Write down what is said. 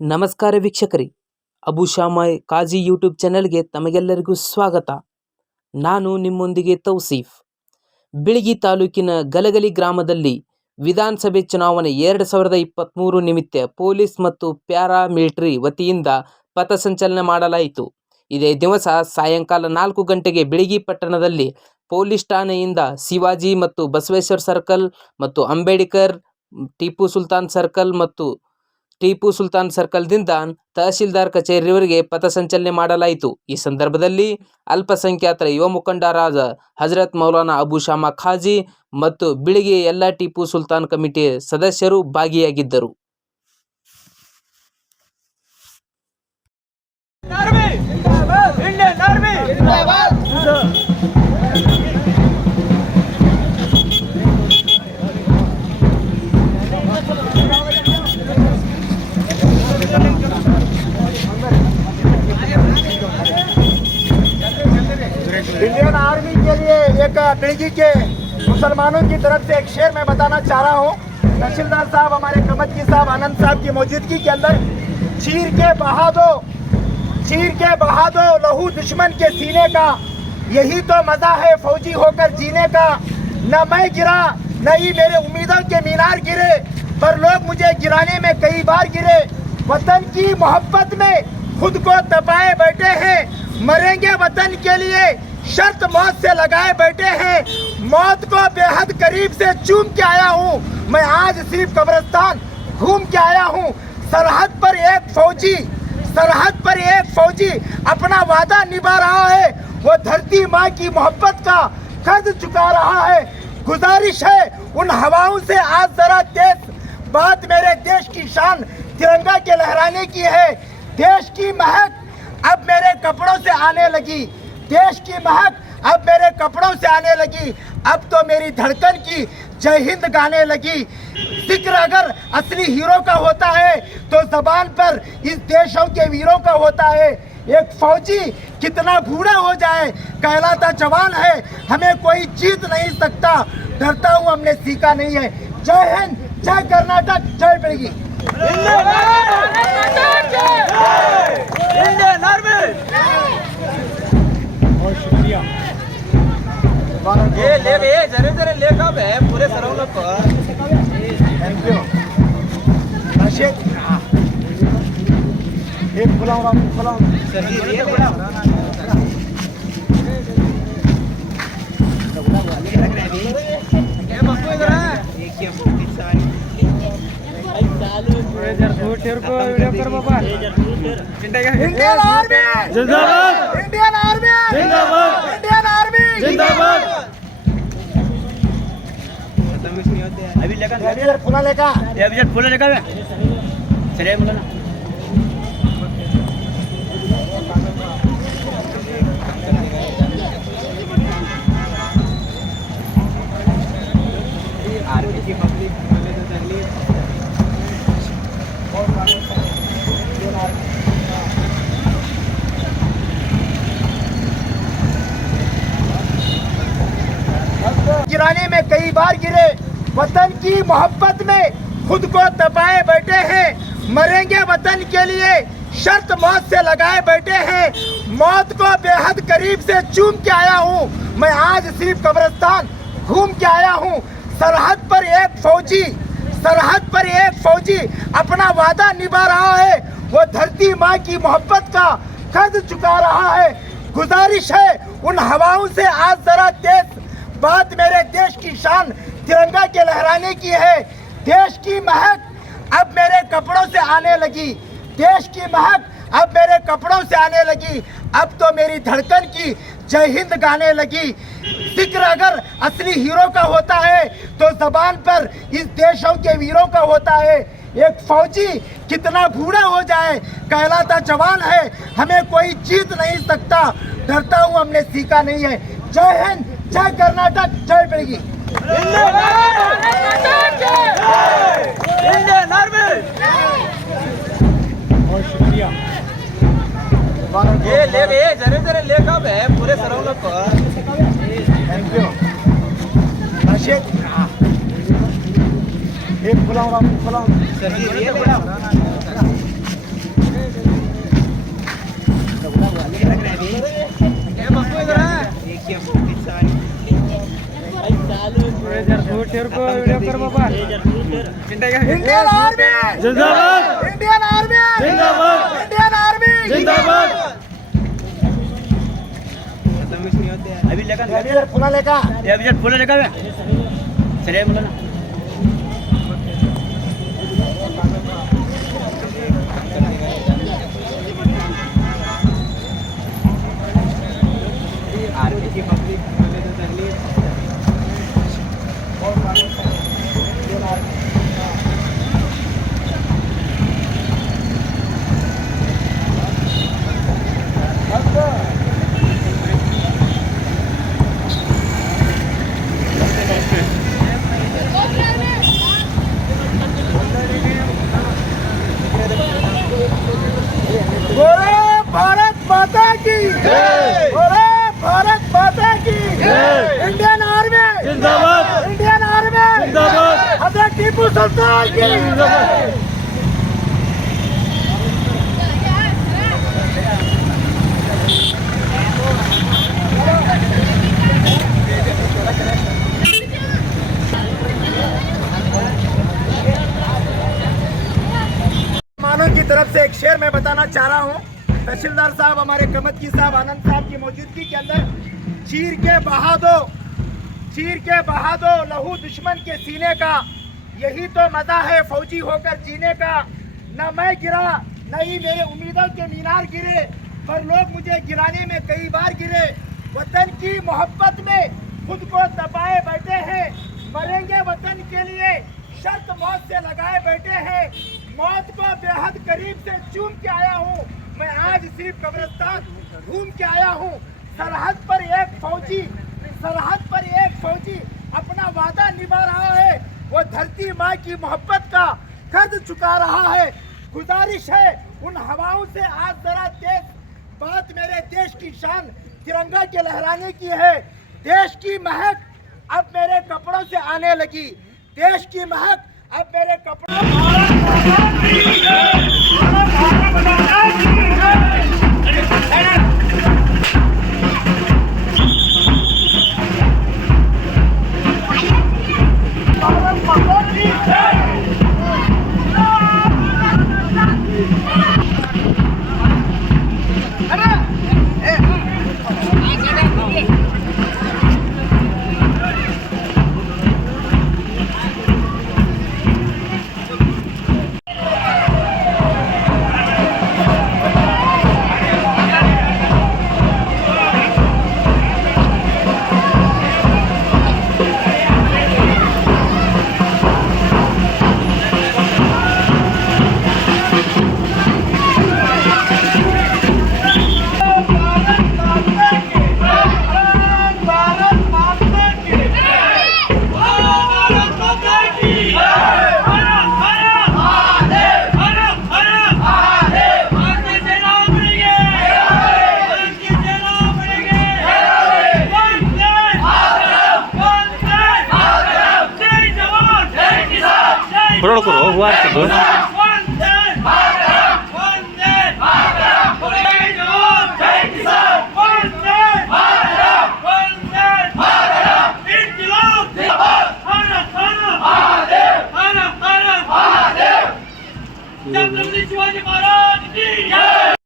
ನಮಸ್ಕಾರ ವೀಕ್ಷಕರೇ, ಅಬು ಶಾಮಾಯ್ ಕಾಜಿ ಯೂಟ್ಯೂಬ್ ಚಾನೆಲ್ಗೆ ತಮಗೆಲ್ಲರಿಗೂ ಸ್ವಾಗತ. ನಾನು ನಿಮ್ಮೊಂದಿಗೆ ತೌಸೀಫ್. ಬಿಳಗಿ ತಾಲೂಕಿನ ಗಲಗಲಿ ಗ್ರಾಮದಲ್ಲಿ ವಿಧಾನಸಭೆ ಚುನಾವಣೆ 2023 ನಿಮಿತ್ತ ಪೊಲೀಸ್ ಮತ್ತು ಪ್ಯಾರಾ ಮಿಲಿಟರಿ ವತಿಯಿಂದ ಪಥಸಂಚಲನ ಮಾಡಲಾಯಿತು. ಇದೇ ದಿವಸ ಸಾಯಂಕಾಲ 4 ಗಂಟೆಗೆ ಬಿಳಗಿ ಪಟ್ಟಣದಲ್ಲಿ ಪೊಲೀಸ್ ಠಾಣೆಯಿಂದ ಶಿವಾಜಿ ಮತ್ತು ಬಸವೇಶ್ವರ ಸರ್ಕಲ್ ಮತ್ತು ಅಂಬೇಡ್ಕರ್, ಟಿಪ್ಪು ಸುಲ್ತಾನ್ ಸರ್ಕಲ್ದಿಂದ ತಹಶೀಲ್ದಾರ್ ಕಚೇರಿಯವರೆಗೆ ಪಥಸಂಚಲನೆ ಮಾಡಲಾಯಿತು. ಈ ಸಂದರ್ಭದಲ್ಲಿ ಅಲ್ಪಸಂಖ್ಯಾತರ ಯುವ ಮುಖಂಡರಾದ ಹಜರತ್ ಮೌಲಾನಾ ಅಬು ಶಾಮಾ ಖಾಜಿ ಮತ್ತು ಬಿಳಗಿಯ ಎಲ್ಲ ಟಿಪ್ಪು ಸುಲ್ತಾನ್ ಕಮಿಟಿ ಸದಸ್ಯರು ಭಾಗಿಯಾಗಿದ್ದರು. इंडियन आर्मी के लिए एक बिळगी के मुसलमानों की तरफ से एक शेर मैं बताना चाह रहा हूँ. तहसीलदार साहब, हमारे कमतकी साहब, आनंद साहब की मौजूदगी के अंदर चीर के बहा दो लहू दुश्मन के सीने का, यही तो मजा है फौजी होकर जीने का. न मैं गिरा न ही मेरे उम्मीदों के मीनार गिरे, पर लोग मुझे गिराने में कई बार गिरे. वतन की मोहब्बत में खुद को तपाए बैठे हैं, मरेंगे वतन के लिए शर्त मौत से लगाए बैठे हैं. मौत को बेहद करीब से चूम के आया हूँ मैं, आज सिर्फ कब्रिस्तान घूम के आया हूँ. सरहद पर एक फौजी अपना वादा निभा रहा है, वो धरती माँ की मोहब्बत का कर्ज चुका रहा है. गुजारिश है उन हवाओं से आज जरा तेज बात मेरे देश की शान तिरंगा के लहराने की है. देश की महक अब मेरे कपड़ों से आने लगी, देश की महक अब मेरे कपड़ों से आने लगी. अब तो मेरी धड़कन की जय हिंद गाने लगी. जिक्र अगर असली हीरो का होता है तो जबान पर इस देशों के वीरों का होता है. एक फौजी कितना बूढ़ा हो जाए कहलाता जवान है, हमें कोई जीत नहीं सकता, डरता हूँ हमने सीखा नहीं है. जय हिंद, जय कर्नाटक, जय बिळगी. बहुत शुक्रिया. ये ले जरे ले कब है पूरे सरों लोग को. Thank you. राशिद एक बुलाओ सर जी, ये बुलाओ. इंडियन आर्मी जिंदाबाद, इंडियन आर्मी जिंदाबाद, इंडियन आर्मी जिंदाबाद. अभी लेकर फुला लेकर चले बोला ना. आर्मी की पब्लिक गिराने में कई बार गिरे, वतन की मोहब्बत में खुद को तपाए बैठे हैं, मरेंगे वतन के लिए शर्त मौत से लगाए बैठे हैं. मौत को बेहद करीब से चूम के आया हूँ मैं, आज सिर्फ कब्रिस्तान घूम के आया हूँ. सरहद पर एक फौजी अपना वादा निभा रहा है, वो धरती माँ की मोहब्बत का कर्ज चुका रहा है. गुजारिश है उन हवाओं से आज जरा तेज बात मेरे देश की शान तिरंगा के लहराने की है. देश की महक अब मेरे कपड़ों से आने लगी, देश की महक अब मेरे कपड़ों से आने लगी. अब तो मेरी धड़कन की जय हिंद गाने लगी. जिक्र अगर असली हीरो का होता है तो जबान पर इस देशों के वीरों का होता है. एक फौजी कितना बूढ़ा हो जाए कहलाता जवान है, हमें कोई जीत नहीं सकता, डरता हूँ हमने सीखा नहीं है. जय हिंद, जय कर्नाटक, जय बिळगी. बहुत शुक्रिया. ये ले जरे ले कब है पूरे सरों लोग को. Thank you. राशिद एक बुलाओ सर जी, ये बुलाओ. इंडियन आर्मी जिंदाबाद, इंडियन आर्मी जिंदाबाद, इंडियन आर्मी जिंदाबाद। अभी फुला लेका चलिए बोला ना बोले भारत माता की जय, बोले भारत माता की जय। इंडियन आर्मी जिंदाबाद, इंडियन आर्मी जिंदाबाद, हजरत टीपू सुल्तान की जिंदाबाद। मानों की तरफ से एक शेर मैं बताना चाह रहा हूँ। तहसीलदार साहब, हमारे कमतकी साहब, आनंद साहब की मौजूदगी के अंदर चीर के बहा दो लहू दुश्मन के सीने का, यही तो मजा है फौजी होकर जीने का। न मैं गिरा न ही मेरे उम्मीदों के मीनार गिरे, पर लोग मुझे गिराने में कई बार गिरे। वतन की मोहब्बत में खुद को दबाए बैठे हैं, मरेंगे वतन के लिए शर्त मौत से लगाए बैठे हैं। मौत को बेहद करीब से चूम के आया हूँ, मैं आज सिर्फ कब्रिस्तान घूम के आया हूँ। सरहद पर एक फौजी अपना वादा निभा रहा है, वो धरती माँ की मोहब्बत का कर्ज चुका रहा है। गुजारिश है उन हवाओं से आज जरा तेज बात मेरे देश की शान तिरंगा के लहराने की है। देश की महक अब मेरे कपड़ों से आने लगी, देश की महक अब मेरे कपड़ों Bro, kuro, buat itu. Chhatrapati Shivaji Maharaj की जय।